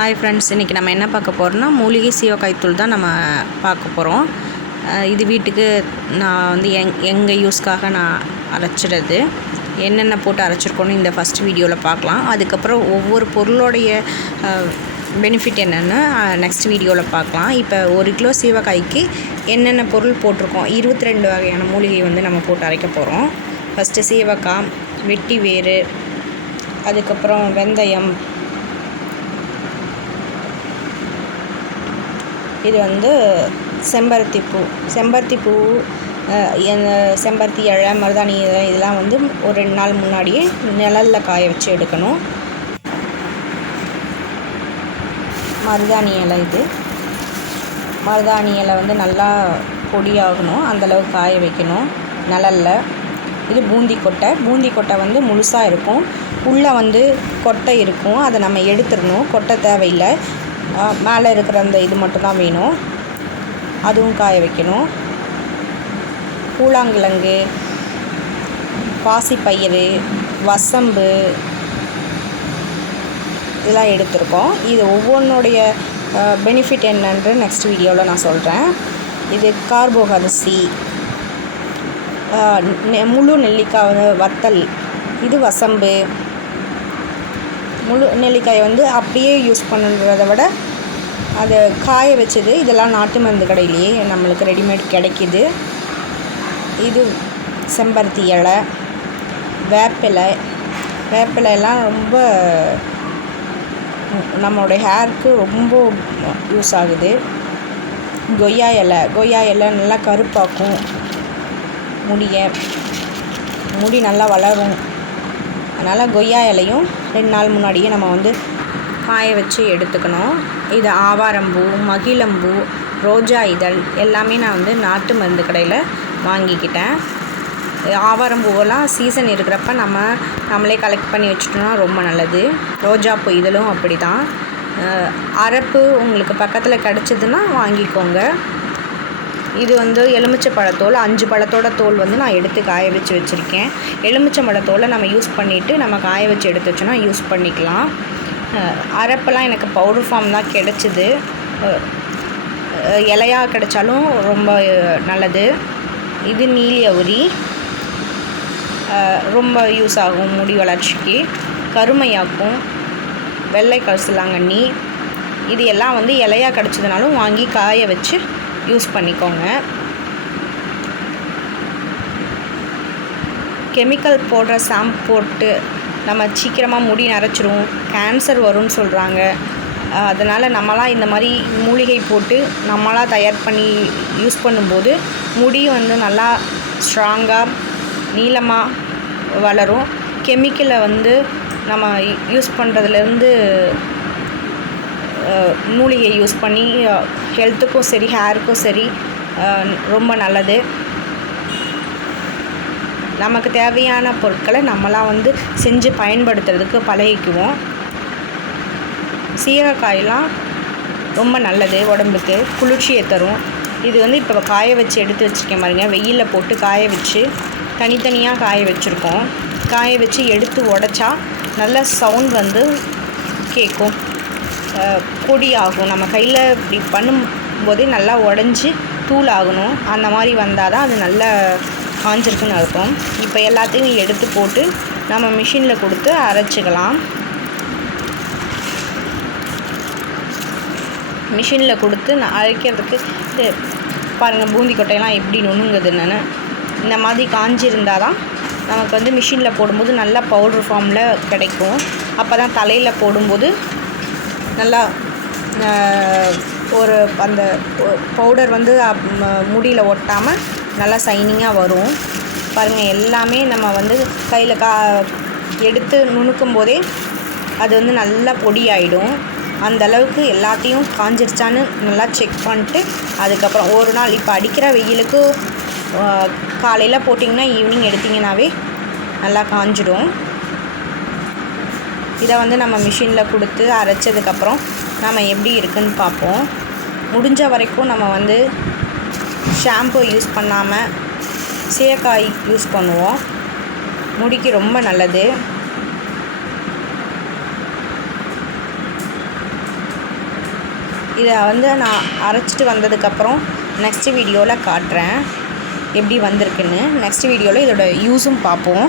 Hi friends, இன்றைக்கி நம்ம என்ன பார்க்க போகிறோம்னா மூலிகை சீவக்காய் தூள் தான் நம்ம பார்க்க போகிறோம். இது வீட்டுக்கு நான் வந்து எங்கள் யூஸ்க்காக நான் அரைச்சிடுறது. என்னென்ன போட்டு அரைச்சிருக்கோன்னு இந்த ஃபஸ்ட் வீடியோவில் பார்க்கலாம். அதுக்கப்புறம் ஒவ்வொரு பொருளோடைய பெனிஃபிட் என்னென்னு நெக்ஸ்ட் வீடியோவில் பார்க்கலாம். இப்போ 1 கிலோ சீவக்காய்க்கு என்னென்ன பொருள் போட்டிருக்கோம், 22 வகையான மூலிகை வந்து நம்ம போட்டு அரைக்க போகிறோம். ஃபஸ்ட்டு சீவக்காய், வெட்டி வேறு, அதுக்கப்புறம் வெந்தயம், இது வந்து செம்பருத்தி பூ, செம்பருத்தி இலை, மருதாணி இலை, இதெல்லாம் வந்து ஒரு 2 நாள் முன்னாடியே நிழலில் காய வச்சு எடுக்கணும். மருதாணி இலை, இது மருதாணி இலை வந்து நல்லா பொடியாகணும், அந்தளவுக்கு காய வைக்கணும் நிழலில். இது பூந்தி கொட்டை வந்து முழுசாக இருக்கும், உள்ளே வந்து கொட்டை இருக்கும், அதை நம்ம எடுத்துடணும். கொட்டை தேவையில்லை, மேலே இருக்கிற அந்த இது மட்டும்தான் வேணும், அதுவும் காய வைக்கணும். கூழாங்கிழங்கு, பாசிப்பயிறு, வசம்பு, இதெல்லாம் எடுத்திருக்கோம். இது ஒவ்வொன்றுடைய பெனிஃபிட் என்னன்று நெக்ஸ்ட் வீடியோவில் நான் சொல்கிறேன். இது கார்போக அரிசி, முழு நெல்லிக்காய் வத்தல், இது வசம்பு. முழு நெல்லிக்காயை வந்து அப்படியே யூஸ் பண்ணுறதை விட அதை காய வச்சது, இதெல்லாம் நாட்டு மருந்து கடையிலேயே நம்மளுக்கு ரெடிமேட் கிடைக்கிது. இது செம்பருத்தி இலை, வேப்பிலையெல்லாம் ரொம்ப நம்மளுடைய ஹேருக்கு ரொம்ப யூஸ் ஆகுது. கொய்யா இலை நல்லா கருப்பாக்கும் முடி நல்லா வளரும். அதனால் கொய்யா இலையும் 2 நாள் முன்னாடியே நம்ம வந்து காய வச்சு எடுத்துக்கணும். இது ஆவாரம்பூ, மகிழம்பூ, ரோஜா இதழ் எல்லாமே நான் வந்து நாட்டு மருந்து கடையில் வாங்கிக்கிட்டேன். ஆவாரம்பூவெல்லாம் சீசன் இருக்கிறப்ப நம்மளே கலெக்ட் பண்ணி வச்சுட்டோம்னா ரொம்ப நல்லது. ரோஜா பூ இதழும் அப்படி தான். அரப்பு உங்களுக்கு பக்கத்தில் கிடச்சிதுன்னா வாங்கிக்கோங்க. இது வந்து எலுமிச்சை பழத்தோல், 5 பழத்தோட தோல் வந்து நான் எடுத்து காய வச்சு வச்சுருக்கேன். எலுமிச்சை பழத்தோலை நம்ம யூஸ் பண்ணிவிட்டு நம்ம காய வச்சு எடுத்து வச்சோன்னா யூஸ் பண்ணிக்கலாம். அரப்பெல்லாம் எனக்கு பவுடர் ஃபார்ம் தான் கிடச்சிது, இலையாக கிடைச்சாலும் ரொம்ப நல்லது. இது நீலி அவுரி, ரொம்ப யூஸ் ஆகும் முடி வளர்ச்சிக்கு, கருமையாக்கும். வெள்ளை கரிசலாங்கண்ணி, இது எல்லாம் வந்து இலையாக கிடச்சதுனாலும் வாங்கி காய வச்சு யூஸ் பண்ணிக்கோங்க. கெமிக்கல் போடுற ஷாம்பு போட்டு நம்ம சீக்கிரமாக முடி நரைச்சிரும், கேன்சர் வரும்னு சொல்கிறாங்க. அதனால் நம்மளாம் இந்த மாதிரி மூலிகை போட்டு நம்மளாக தயார் பண்ணி யூஸ் பண்ணும்போது முடி வந்து நல்லா ஸ்ட்ராங்காக நீளமாக வளரும். கெமிக்கலை வந்து நம்ம யூஸ் பண்ணுறதுலேருந்து மூலிகை யூஸ் பண்ணி ஹெல்த்துக்கும் சரி ஹேருக்கும் சரி ரொம்ப நல்லது. நமக்கு தேவையான பொருட்களை நம்மளாம் வந்து செஞ்சு பயன்படுத்துறதுக்கு பழகிக்குவோம். சீரக்காயெல்லாம் ரொம்ப நல்லது, உடம்புக்கு குளிர்ச்சியை தரும். இது வந்து இப்போ காய வச்சு எடுத்து வச்சுருக்கேன் பாருங்க, வெயிலில் போட்டு காய வச்சு தனித்தனியாக காய வச்சுருக்கோம். காய வச்சு எடுத்து உடச்சா நல்ல சவுண்ட் வந்து கேட்கும், பொடி ஆகும். நம்ம கையில் இப்படி பண்ணும்போதே நல்லா உடஞ்சி தூள் ஆகணும். அந்த மாதிரி வந்தால் தான் அது நல்லா காஞ்சிருக்குன்னு அர்த்தம். இப்போ எல்லாத்தையும் எடுத்து போட்டு நம்ம மிஷினில் கொடுத்து அரைச்சிக்கலாம். மிஷினில் கொடுத்து அரைக்கிறதுக்கு பாருங்கள், பூந்தி கொட்டையெல்லாம் எப்படி நுணுங்குதுன்னு. இந்த மாதிரி காஞ்சிருந்தால் தான் நமக்கு வந்து மிஷினில் போடும்போது நல்லா பவுட்ரு ஃபார்மில் கிடைக்கும். அப்போ தான் தலையில் போடும்போது நல்லா ஒரு அந்த பவுடர் வந்து முடியில் ஒட்டாமல் நல்லா சைனிங்காக வரும். பாருங்கள், எல்லாமே நம்ம வந்து கையில் எடுத்து நுணுக்கும் போதே அது வந்து நல்லா பொடி ஆகிடும். அந்தளவுக்கு எல்லாத்தையும் காஞ்சிருச்சான்னு நல்லா செக் பண்ணிட்டு அதுக்கப்புறம் ஒரு நாள், இப்போ அடிக்கிற வெயிலுக்கு காலையில் போட்டிங்கன்னா ஈவினிங் எடுத்திங்கனாவே நல்லா காஞ்சிடும். இதை வந்து நம்ம மிஷினில் கொடுத்து அரைச்சதுக்கப்புறம் நம்ம எப்படி இருக்குதுன்னு பார்ப்போம். முடிஞ்ச வரைக்கும் நம்ம வந்து ஷாம்பு யூஸ் பண்ணாமல் சீயக்காய் யூஸ் பண்ணுவோம், முடிக்கு ரொம்ப நல்லது. இதை வந்து நான் அரைச்சிட்டு வந்ததுக்கப்புறம் நெக்ஸ்ட்டு வீடியோவில் காட்டுறேன் எப்படி வந்திருக்குன்னு. நெக்ஸ்ட் வீடியோவில் இதோட யூஸும் பார்ப்போம்.